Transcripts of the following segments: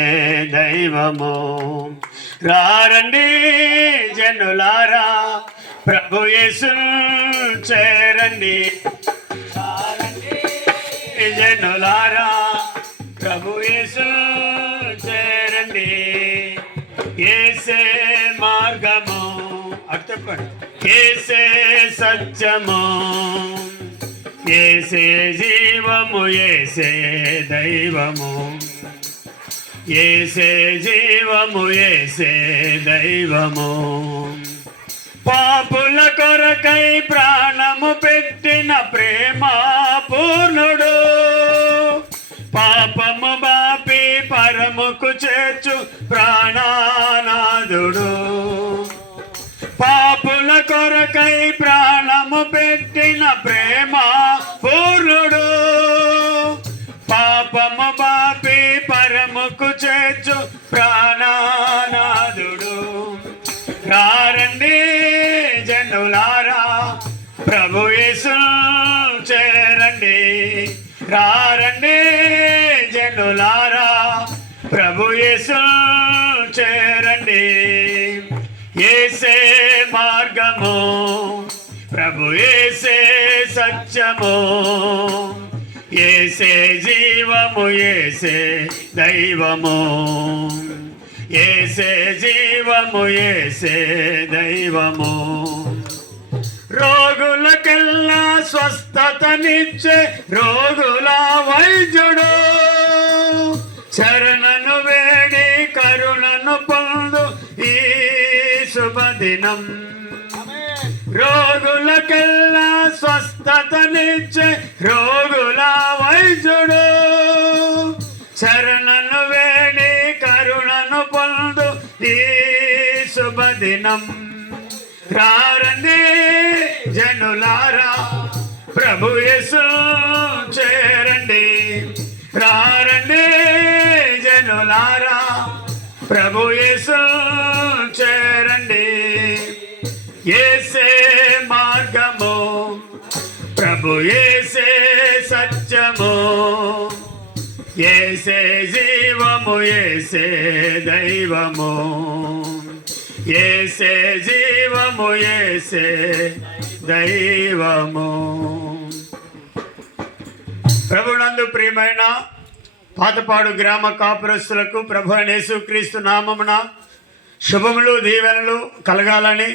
దైవము రారండి జనులారా, ప్రభు యేసును చేరండి. రారండి జనులారా, ప్రభు యేసును చేరండి. యేసే మార్గము, అటు చెప్పండి. యేసే సత్యము, యేసే జీవము, యేసే దైవము. యేసే జీవము, యేసే దైవము. పాపుల కొరకై ప్రాణము పెట్టిన ప్రేమ పూర్ణుడు, పాపము బాపి పరముకు చేర్చు ప్రాణనాథుడు. పాపుల కొరకై ప్రాణము పెట్టిన ప్రేమ పూర్ణుడు, పాపము బాపి పరముకు చేర్చు ప్రాణనాథుడు. రారండి జనులారా, ప్రభు యేసును చేరండి. రారండి జనులారా, ప్రభు యేసును చేరండి. యేసే మార్గము, ప్రభు యేసే సత్యము, యేసే జీవము, యేసే దైవము. యేసే జీవము, యేసే దైవము. రోగులకెల్లా స్వస్థతనిచ్చే రోగుల వైద్యుడు, శరణను వేడి కరుణను పొందు ఈ శుభదినం. రోగులకెల్లా స్వస్థతనిచ్చే రోగుల వైద్యుడు, శరణను వేడి కరుణను పొందు ఈ శుభదినం. రారండి జనులారా, ప్రభు యేసును చేరండి. రారండి జనులారా, ప్రభు యేసును చేరండి. యేసే మార్గము, ప్రభు యేసే సత్యము, యేసే జీవము, యేసే దైవము. యేసే జీవము, యేసే దైవము. ప్రభునందు ప్రియమైన పాతపాడు గ్రామ కాపురస్తులకు ప్రభు అయిన యేసుక్రీస్తు నామమున శుభములు దీవెనలు కలగాలని,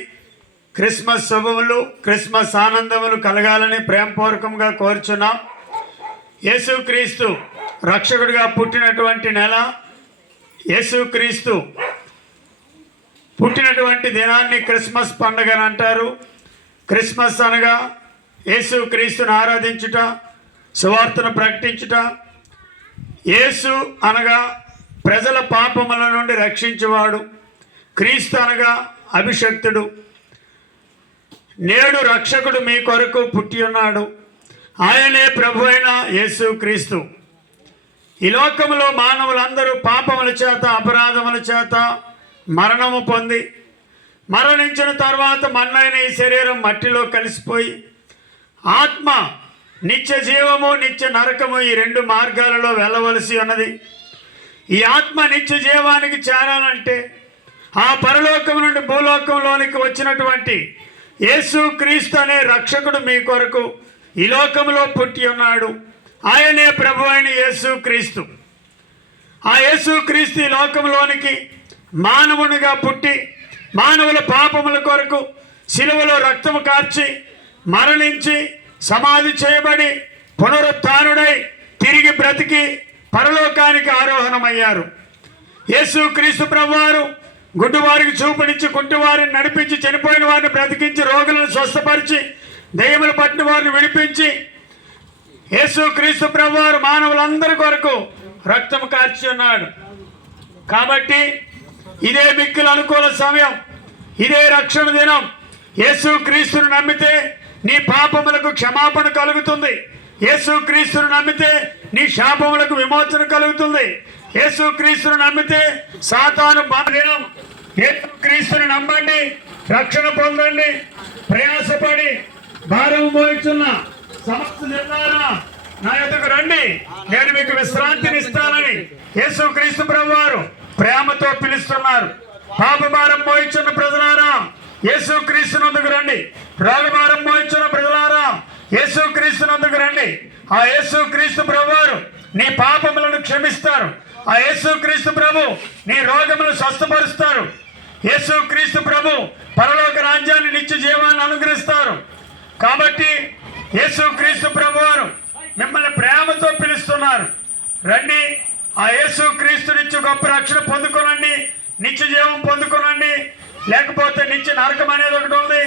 క్రిస్మస్ శుభములు క్రిస్మస్ ఆనందములు కలగాలని ప్రేమపూర్వకంగా కోరుచున్నాం. యేసుక్రీస్తు రక్షకుడిగా పుట్టినటువంటి నెల, యేసుక్రీస్తు పుట్టినటువంటి దినాన్ని క్రిస్మస్ పండుగ అంటారు. క్రిస్మస్ అనగా యేసుక్రీస్తును ఆరాధించుట, సువార్తను ప్రకటించుట. యేసు అనగా ప్రజల పాపముల నుండి రక్షించువాడు. క్రీస్తు అనగా అభిషక్తుడు. నేడు రక్షకుడు మీ కొరకు పుట్టి ఉన్నాడు. ఆయనే ప్రభు అయిన యేసుక్రీస్తు. ఈ లోకములో మానవులందరూ పాపముల చేత అపరాధముల చేత మరణము పొంది, మరణించిన తర్వాత మన్నైన ఈ శరీరం మట్టిలో కలిసిపోయి, ఆత్మ నిత్య జీవము నిత్య నరకము ఈ రెండు మార్గాలలో వెళ్ళవలసి ఉన్నది. ఈ ఆత్మ నిత్య జీవానికి చేరాలంటే ఆ పరలోకం నుండి భూలోకంలోనికి వచ్చినటువంటి యేసుక్రీస్తు అనే రక్షకుడు మీ కొరకు ఈ లోకంలో పుట్టి ఉన్నాడు. ఆయనే ప్రభు అయిన యేసుక్రీస్తు. ఆ యేసుక్రీస్తు ఈ లోకంలోనికి మానవునిగా పుట్టి మానవుల పాపముల కొరకు శిలువలో రక్తము కార్చి మరణించి సమాధి చేయబడి పునరుత్థానుడై తిరిగి బ్రతికి పరలోకానికి ఆరోహణమయ్యారు. యేసుక్రీస్తు ప్రభువారు గుడ్డివారికి చూపునిచ్చి, కుంటివారిని నడిపించి, చనిపోయిన వారిని బ్రతికించి, రోగులను స్వస్థపరిచి, దయ్యములు పట్టిన వారిని విడిపించి, యేసుక్రీస్తు ప్రభువారు మానవులందరి కొరకు రక్తము కార్చి ఉన్నాడు. కాబట్టి ఇదే మిక్కిలి అనుకూల సమయం, ఇదే రక్షణ దినం. యేసుక్రీస్తును నమ్మితే నీ పాపములకు క్షమాపణ కలుగుతుంది. యేసుక్రీస్తును నమ్మితే నీ శాపములకు విమోచన కలుగుతుంది. యేసుక్రీస్తును నమ్మితే సాతాను దినం. యేసుక్రీస్తును నమ్మండి, రక్షణ పొందండి. ప్రయాసపడి భారం మోయిచున్న సమస్త నిర్ధారణ నా యొద్దకు రండి, నేను మీకు విశ్రాంతిని ఇస్తానని యేసుక్రీస్తు ప్రభువారు ప్రేమతో పిలుస్తున్నారు. పాపభారం మోయించున్న ప్రజలారా యేసుక్రీస్తునందుకు రండి. రోగభారం మోయించున్న ప్రజలారా యేసుక్రీస్తునందుకు రండి. ఆ యేసుక్రీస్తు ప్రభువారు నీ పాపములను క్షమిస్తారు. ఆ యేసుక్రీస్తు ప్రభు నీ రోగములను స్వస్థపరుస్తారు. యేసుక్రీస్తు ప్రభు పరలోక రాజ్యాన్ని నిత్య జీవాన్ని అనుగ్రహిస్తారు. కాబట్టి యేసుక్రీస్తు ప్రభువారు మిమ్మల్ని ప్రేమతో పిలుస్తున్నారు. రండి, ఆ యేసుక్రీస్తు నుంచి గొప్ప రక్షణ పొందుకోనండి, నిత్య జీవం పొందుకోనండి. లేకపోతే నిత్య నరకం అనేది ఒకటి ఉంది.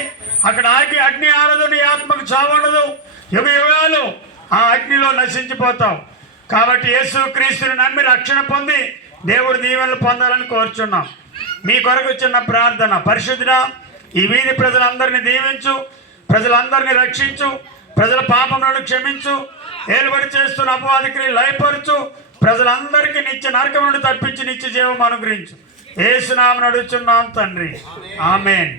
అక్కడ అగ్ని ఆరదు, నీ ఆత్మకు చావుండదు. యుగ యుగాలు ఆ అగ్నిలో నశించిపోతాం. కాబట్టి యేసుక్రీస్తుని నమ్మి రక్షణ పొంది దేవుడి దీవెనలు పొందాలని కోరుచున్నాం. మీ కొరకు చిన్న ప్రార్థన. పరిశుద్ధుడా, ఈ వీధి ప్రజలందరినీ దీవించు, ప్రజలందరినీ రక్షించు, ప్రజల పాపములను క్షమించు, ఏలుబడి చేస్తున్న అపవాదికి లయపరచు, ప్రజలందరికీ నిత్య నరకం నుండి తప్పించి నిత్య జీవం అనుగ్రహించు. యేసు నామమున అడుగుచున్నాం తండ్రి, ఆమేన్.